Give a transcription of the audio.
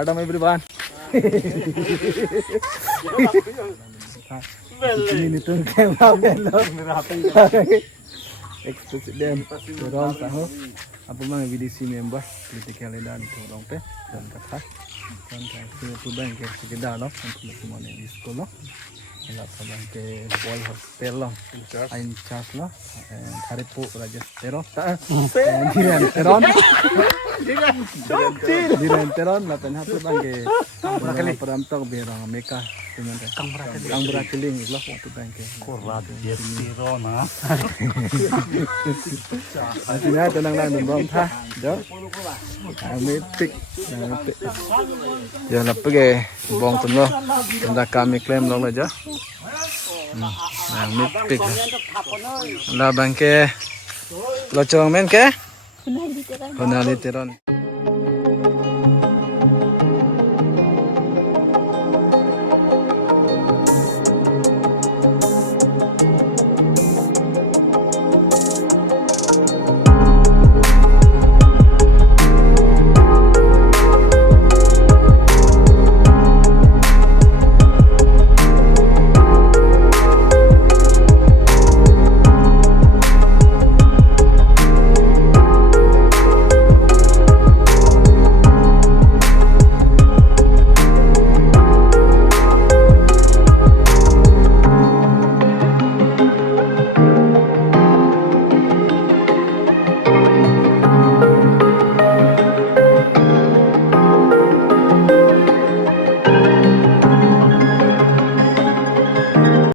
Pardon everyone. Ini tuh ex-president Ron tahu apa mang BDC member political dan tolong teh dan kata kan itu bank ke sekedar loh untuk semua di sekolah enggak sabang ke boy hostel loh ain charge loh hari pu raja teror diran teron diran teron lah penhat bang ke kali peramtok berang mereka dengan kang berakiling loh itu bank ke korat dia tirona aslinya tenang dan bom tha đó mitik giờ là cái bong tụi nó chúng ta cam claim nó là chứ mitik là bằng cái lo chong men cái hôm nay đi